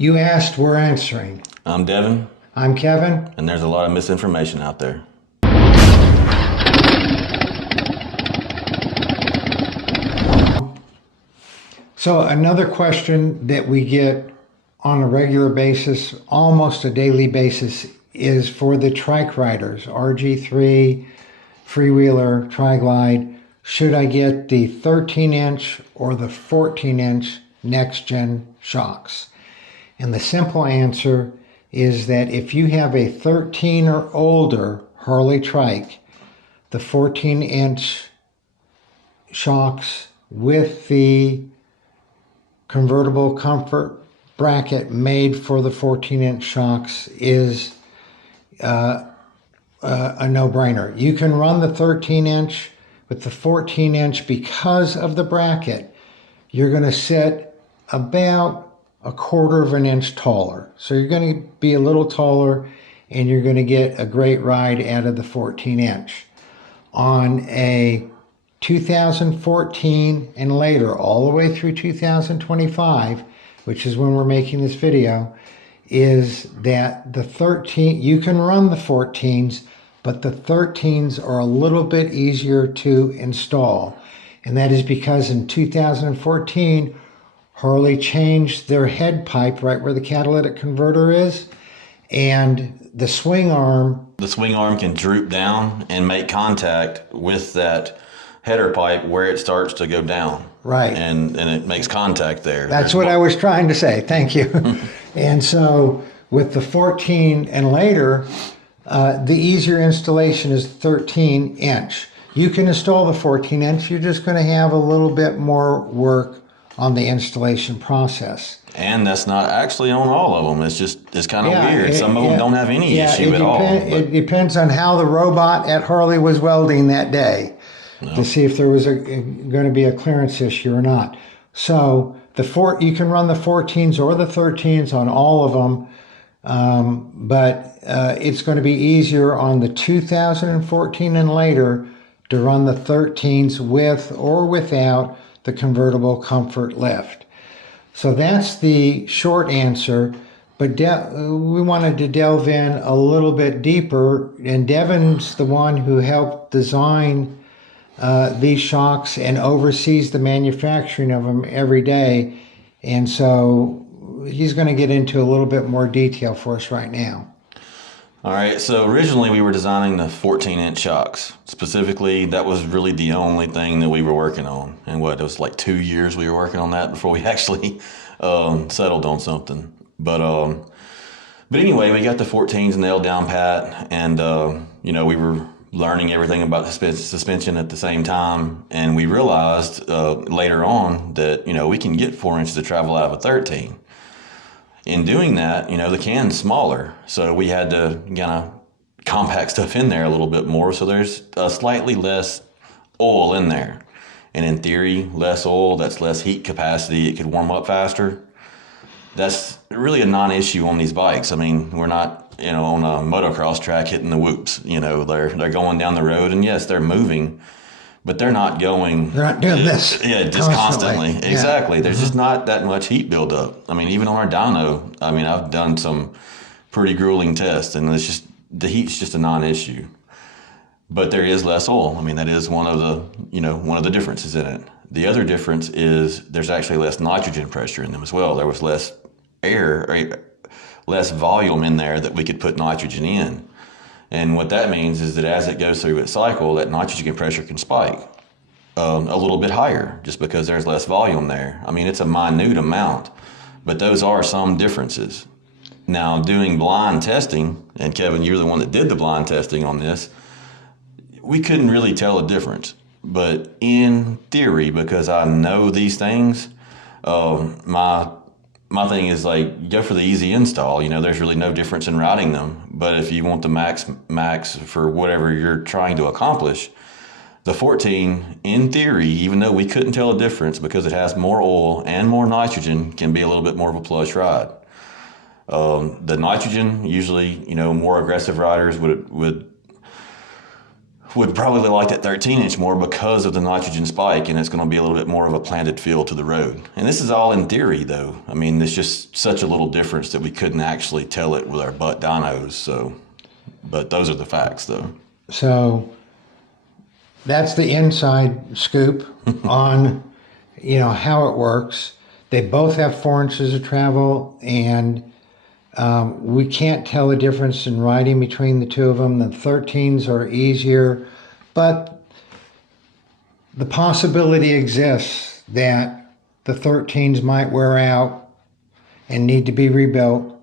You asked, we're answering. I'm Devin, I'm Kevin. and there's a lot of misinformation out there. So another question that we get on a regular basis, almost a daily basis, is for the trike riders, RG3, freewheeler, tri-glide. Should I get the 13-inch or the 14-inch NexGen shocks? And the simple answer is that if you have a 13 or older Harley trike, the 14-inch shocks with the convertible comfort bracket made for the 14-inch shocks is a no-brainer. You can run the 13-inch with the 14-inch because of the bracket. You're going to sit about a quarter of an inch taller. So you're going to be a little taller and you're going to get a great ride out of the 14-inch. On a 2014 and later, all the way through 2025, which is when we're making this video, is that the 13, you can run the 14s, but the 13s are a little bit easier to install. And that is because in 2014, Harley changed their head pipe right where the catalytic converter is, and the swing arm. The swing arm can droop down and make contact with that header pipe where it starts to go down. Right. And it makes contact there. That's what I was trying to say. Thank you. And so with the 14 and later, the easier installation is 13-inch. You can install the 14-inch. You're just going to have a little bit more work on the installation process. And that's not actually on all of them. It's kind of weird. Some of them don't have any issue at all. It depends on how the robot at Harley was welding that day to see if there was going to be a clearance issue or not. So you can run the 14s or the 13s on all of them, but it's going to be easier on the 2014 and later to run the 13s with or without the convertible comfort lift. So that's the short answer, but we wanted to delve in a little bit deeper, and Devin's the one who helped design these shocks and oversees the manufacturing of them every day, and so he's going to get into a little bit more detail for us right now. All right, so originally we were designing the 14-inch shocks. Specifically, that was really the only thing that we were working on. And it was like 2 years we were working on that before we actually settled on something. But anyway, we got the 14s nailed down pat, and we were learning everything about the suspension at the same time. And we realized later on that, we can get 4 inches of travel out of a 13. In doing that, the can's smaller, so we had to kind of compact stuff in there a little bit more, so there's slightly less oil in there. And in theory, less oil, that's less heat capacity, it could warm up faster. That's really a non-issue on these bikes. I mean, we're not, on a motocross track hitting the whoops. They're going down the road, and yes, they're moving, but they're not going. They're not doing this. Yeah, just constantly. Yeah. Exactly. There's just not that much heat buildup. I mean, even on our dyno, I've done some pretty grueling tests, and the heat's just a non-issue. But there is less oil. I mean, that is one of the differences in it. The other difference is there's actually less nitrogen pressure in them as well. There was less air, less volume in there that we could put nitrogen in. And what that means is that as it goes through its cycle, that nitrogen pressure can spike a little bit higher just because there's less volume there. I mean, it's a minute amount, but those are some differences. Now, doing blind testing, and Kevin, you're the one that did the blind testing on this, we couldn't really tell a difference. But in theory, because I know these things, my thing is like, go for the easy install. There's really no difference in riding them. But if you want the max for whatever you're trying to accomplish, the 14, in theory, even though we couldn't tell a difference because it has more oil and more nitrogen, can be a little bit more of a plush ride. The nitrogen, usually, more aggressive riders would would probably like that 13-inch more because of the nitrogen spike, and it's going to be a little bit more of a planted feel to the road. And this is all in theory, though. I mean, there's just such a little difference that we couldn't actually tell it with our butt dynos. So, but those are the facts, though. So that's the inside scoop on, how it works. They both have 4 inches of travel, and we can't tell the difference in riding between the two of them. The 13s are easier, but the possibility exists that the 13s might wear out and need to be rebuilt,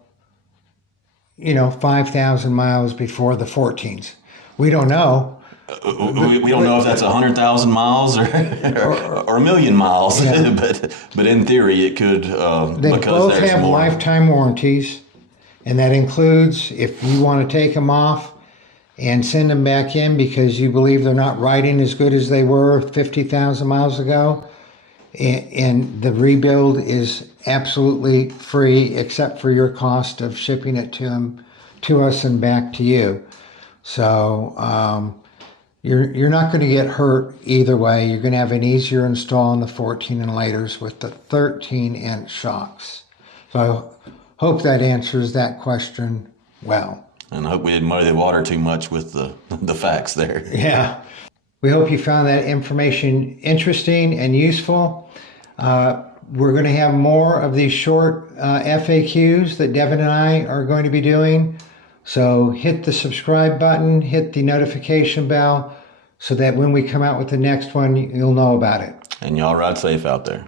5,000 miles before the 14s. We don't know. We don't know if that's 100,000 miles or a million miles, Yeah. but in theory it could. They because both there's have more. lifetime warranties, and that includes if you want to take them off and send them back in because you believe they're not riding as good as they were 50,000 miles ago, and the rebuild is absolutely free except for your cost of shipping it to us and back to you. So you're not going to get hurt either way. You're going to have an easier install on the 14 and laters with the 13-inch shocks. So I hope that answers that question well. And I hope we didn't muddy the water too much with the facts there. Yeah. We hope you found that information interesting and useful. We're going to have more of these short FAQs that Devin and I are going to be doing. So hit the subscribe button, hit the notification bell, so that when we come out with the next one, you'll know about it. And y'all ride safe out there.